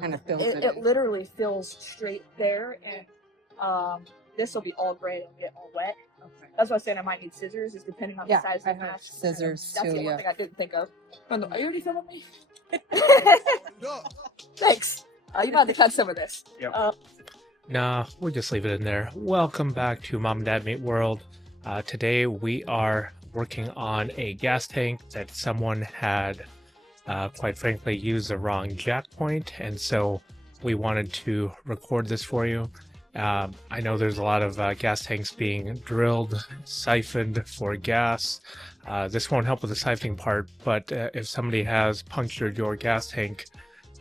kind of fills it literally fills straight there, and this will be all gray and get all wet. Okay. That's why I was saying I might need scissors, is depending on the size of the patch. Scissors That's too, the one thing I didn't think of. Are you already filming me? Thanks. You might have to cut some of this. Yep. Nah, we'll just leave it in there. Welcome back to Mom and Dad Meet World. Today we are working on a gas tank that someone had, quite frankly, used the wrong jack point, and so we wanted to record this for you. I know there's a lot of gas tanks being drilled, siphoned for gas. This won't help with the siphoning part, but if somebody has punctured your gas tank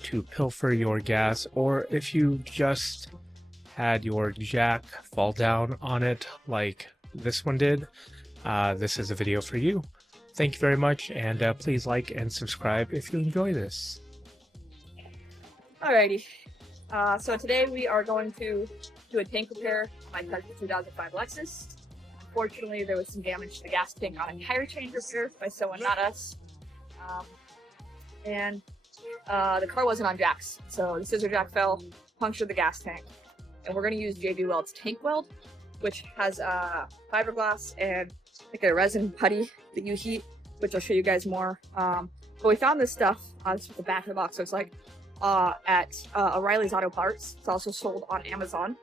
to pilfer your gas, or if you just had your jack fall down on it like this one did, this is a video for you. Thank you very much, and please like and subscribe if you enjoy this. Alrighty. So today we are going to do a tank repair on my cousin's 2005 Lexus. Unfortunately, there was some damage to the gas tank on a tire change repair by someone, not us. And the car wasn't on jacks, so the scissor jack fell, punctured the gas tank. And we're going to use JB Weld's tank weld, which has fiberglass and like a resin putty that you heat, which I'll show you guys more. But we found this stuff, this is what the back of the box looks like, at O'Reilly's Auto Parts. It's also sold on Amazon.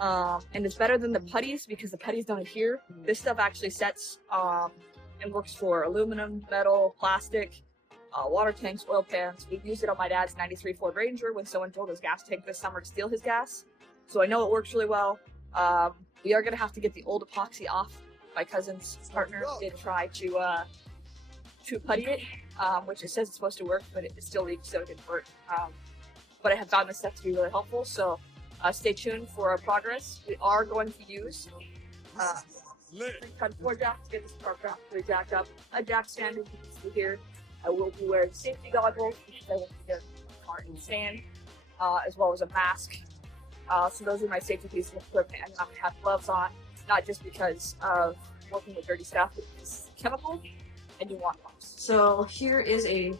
And it's better than the putties because the putties don't adhere. This stuff actually sets and works for aluminum, metal, plastic, water tanks, oil pans. We've used it on my dad's 93 Ford Ranger when someone filled his gas tank this summer to steal his gas. So I know it works really well. We are going to have to get the old epoxy off. My cousin's partner did try to putty it, which it says it's supposed to work, but it still leaks, so it didn't work. But I have found this stuff to be really helpful, so stay tuned for our progress. We are going to use 3x4 jacks to get this car properly jacked up. A jack stand, as you can see here. I will be wearing safety goggles because I want to get the car in stand, as well as a mask. So those are my safety pieces of equipment, and I'm going to have gloves on, not just because of working with dirty stuff, but because it's chemical, and you want gloves. So here is a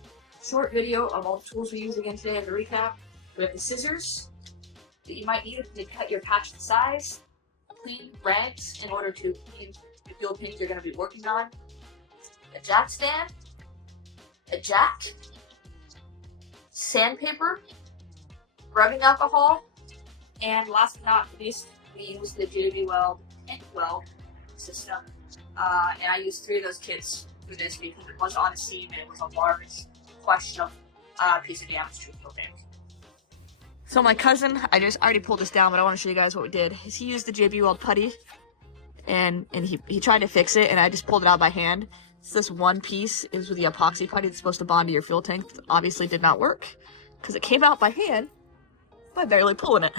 short video of all the tools we used again today. As a recap, we have the scissors that you might need to cut your patch to size, clean rags in order to clean the fuel pins you're going to be working on, a jack stand, a jack, sandpaper, rubbing alcohol, and last but not least, we used the JB Weld tank weld system. And I used 3 of those kits for this because it was on a seam and it was a large question of piece of damage to the fuel tank. So my cousin, I already pulled this down, but I want to show you guys what we did. Is he used the JB Weld putty, and he tried to fix it, and I just pulled it out by hand. So this one piece is with the epoxy putty that's supposed to bond to your fuel tank. That obviously did not work because it came out by hand by barely pulling it.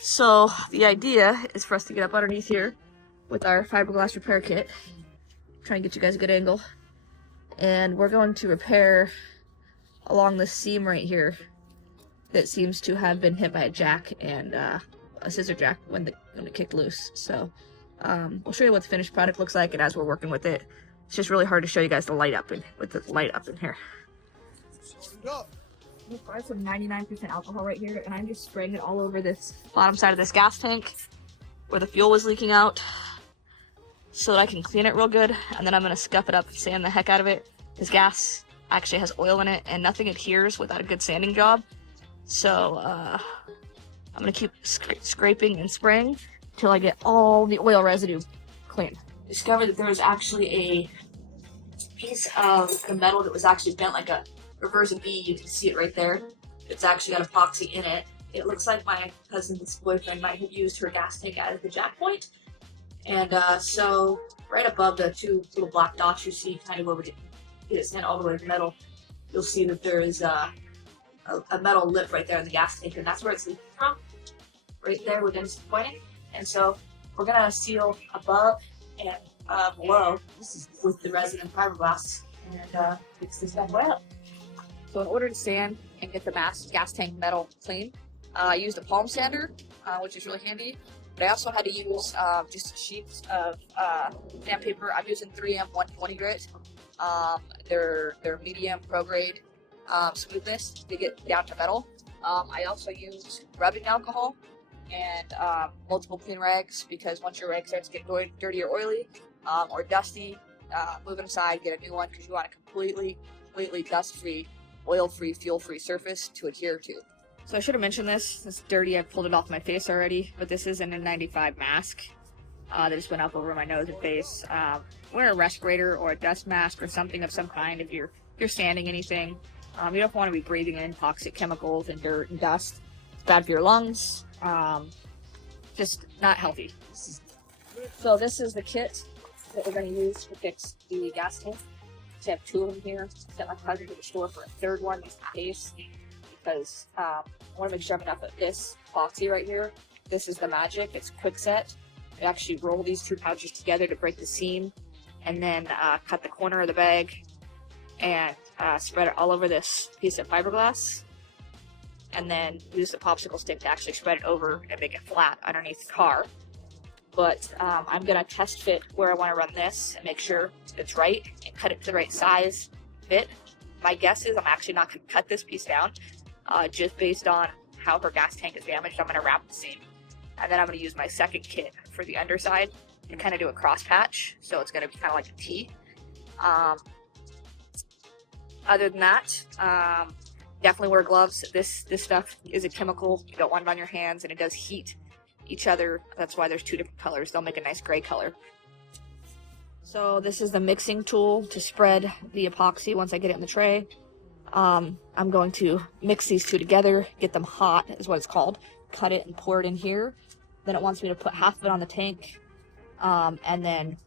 So the idea is for us to get up underneath here with our fiberglass repair kit. Try and get you guys a good angle. And we're going to repair along this seam right here that seems to have been hit by a jack and a scissor jack when it kicked loose. So we'll show you what the finished product looks like, and as we're working with it, it's just really hard to show you guys the light up in here. I have some 99% alcohol right here, and I'm just spraying it all over this bottom side of this gas tank where the fuel was leaking out so that I can clean it real good, and then I'm going to scuff it up and sand the heck out of it. This gas actually has oil in it, and nothing adheres without a good sanding job. So I'm going to keep scraping and spraying until I get all the oil residue clean. Discovered that there was actually a piece of the metal that was actually bent like a reverse V. You can see it right there. It's actually got epoxy in it. It looks like my cousin's boyfriend might have used her gas tank as the jack point. And so right above the 2 little black dots you see, kind of where we get it sand all the way to metal, you'll see that there is a metal lip right there in the gas tank, and that's where it's leaking from, right there where Dennis is pointing. And so we're gonna seal above and below with the resin and fiberglass and fix this bad boy up. So in order to sand and get the gas tank metal clean, I used a palm sander, which is really handy. But I also had to use just sheets of sandpaper. I'm using 3M 120 grit. They're medium pro grade smoothness to get down to metal. I also use rubbing alcohol and multiple clean rags, because once your rag starts getting dirty or oily or dusty, move it aside, get a new one, because you want a completely dust-free, oil-free, fuel-free surface to adhere to. So I should have mentioned this. It's dirty. I pulled it off my face already, but this is an N95 mask that just went up over my nose and face. Wear a respirator or a dust mask or something of some kind if you're standing anything. You don't want to be breathing in toxic chemicals and dirt and dust. It's bad for your lungs. Just not healthy. So this is the kit that we're going to use to fix the gas tank. I have 2 of them here. I sent my cousin to the store for a 3rd one just in case, because I want to make sure I have enough of this epoxy right here. This is the magic. It's quick set. You actually roll these 2 pouches together to break the seam, and then cut the corner of the bag and spread it all over this piece of fiberglass, and then use the popsicle stick to actually spread it over and make it flat underneath the car. But I'm going to test fit where I want to run this and make sure it's right and cut it to the right size fit. My guess is I'm actually not going to cut this piece down, just based on how her gas tank is damaged. I'm going to wrap the seam, and then I'm going to use my second kit for the underside to kind of do a cross patch, so it's going to be kind of like a T. Other than that, definitely wear gloves. This stuff is a chemical. You don't want it on your hands, and it does heat each other. That's why there's 2 different colors. They'll make a nice gray color. So this is the mixing tool to spread the epoxy once I get it in the tray. I'm going to mix these 2 together, get them hot is what it's called, cut it and pour it in here. Then it wants me to put half of it on the tank, and then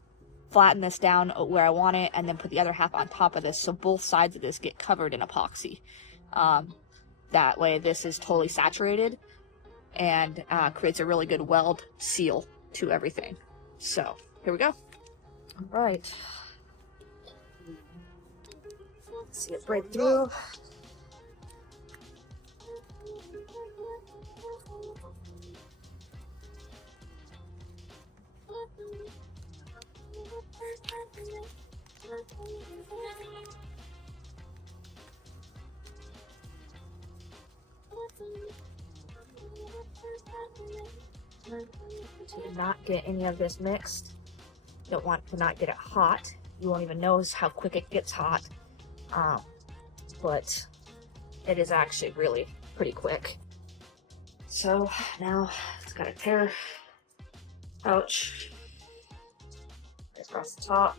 flatten this down where I want it, and then put the other half on top of this, so both sides of this get covered in epoxy. That way this is totally saturated and creates a really good weld seal to everything. So here we go. All right, see it break through. To not get any of this mixed, don't want to not get it hot. You won't even notice how quick it gets hot, but it is actually really pretty quick. So now it's got a tear pouch across the top.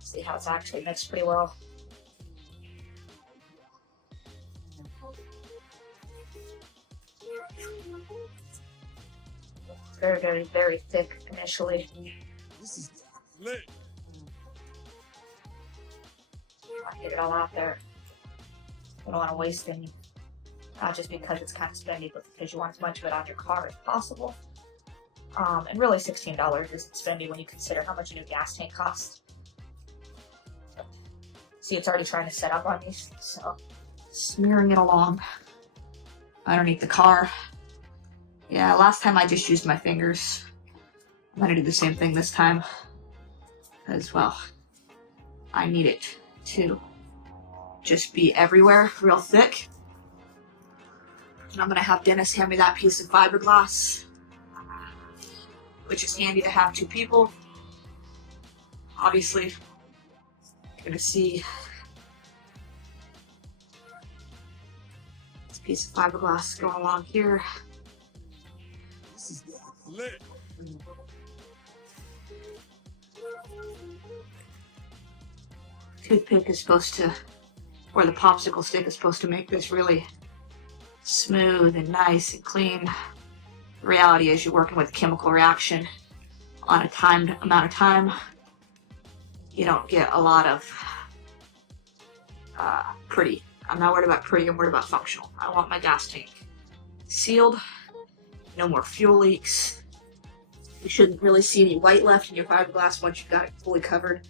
See how it's actually mixed pretty well. Very thick initially. This is lit. I get it all out there. I don't want to waste any. Not just because it's kind of spendy, but because you want as much of it on your car as possible. And really $16 isn't spendy when you consider how much a new gas tank costs. See, it's already trying to set up on these, so smearing it along underneath the car. Yeah, last time I just used my fingers. I'm gonna do the same thing this time, because, well, I need it to just be everywhere, real thick. And I'm gonna have Dennis hand me that piece of fiberglass, which is handy to have 2 people. Obviously, you're gonna see this piece of fiberglass going along here. This is lit. Toothpick is supposed to, or the popsicle stick is supposed to make this really smooth and nice and clean. The reality is you're working with a chemical reaction on a timed amount of time. You don't get a lot of pretty. I'm not worried about pretty, I'm worried about functional. I want my gas tank sealed, no more fuel leaks. You shouldn't really see any white left in your fiberglass once you've got it fully covered.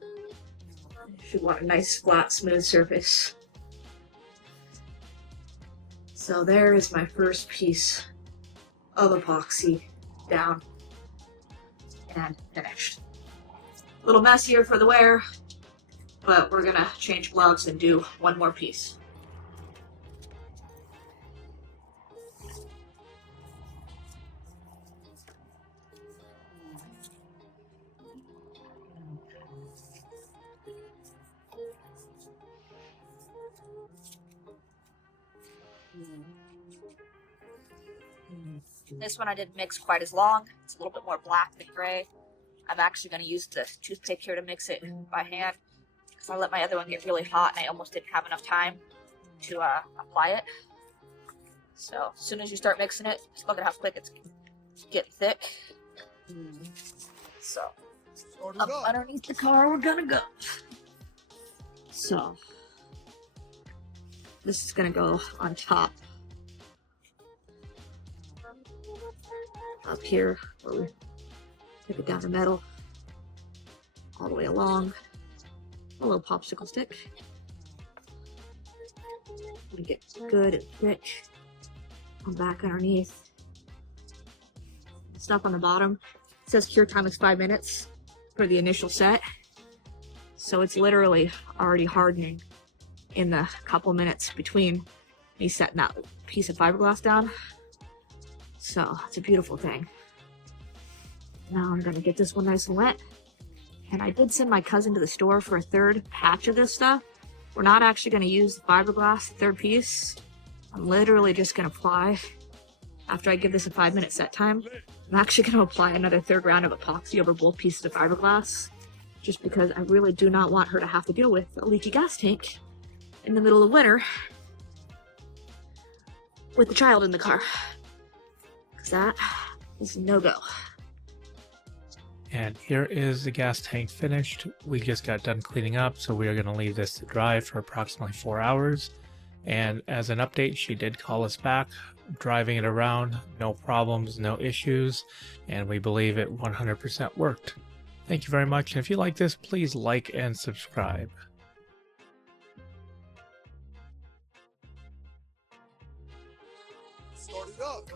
You should want a nice, flat, smooth surface. So there is my first piece of epoxy down and finished. A little messier for the wear, but we're gonna change gloves and do one more piece. This one I didn't mix quite as long. It's a little bit more black than gray. I'm actually going to use the toothpick here to mix it by hand because I let my other one get really hot and I almost didn't have enough time to apply it. So as soon as you start mixing it, just look at how quick it's getting thick. So up underneath the car we're gonna go. So this is gonna go on top. Up here, where we take it down the middle, all the way along, a little popsicle stick. We get good and thick. Come back underneath. The stuff on the bottom, it says cure time is 5 minutes for the initial set. So it's literally already hardening in the couple minutes between me setting that piece of fiberglass down. So it's a beautiful thing. Now I'm gonna get this one nice and wet. And I did send my cousin to the store for a third patch of this stuff. We're not actually gonna use the fiberglass third piece. I'm literally just gonna apply, after I give this a 5-minute set time, I'm actually gonna apply another third round of epoxy over both pieces of fiberglass, just because I really do not want her to have to deal with a leaky gas tank in the middle of winter with the child in the car. Because that is a no-go. And here is the gas tank finished. We just got done cleaning up, so we are going to leave this to dry for approximately 4 hours. And as an update, she did call us back, driving it around, no problems, no issues, and we believe it 100% worked. Thank you very much, and if you like this, please like and subscribe. Start it up.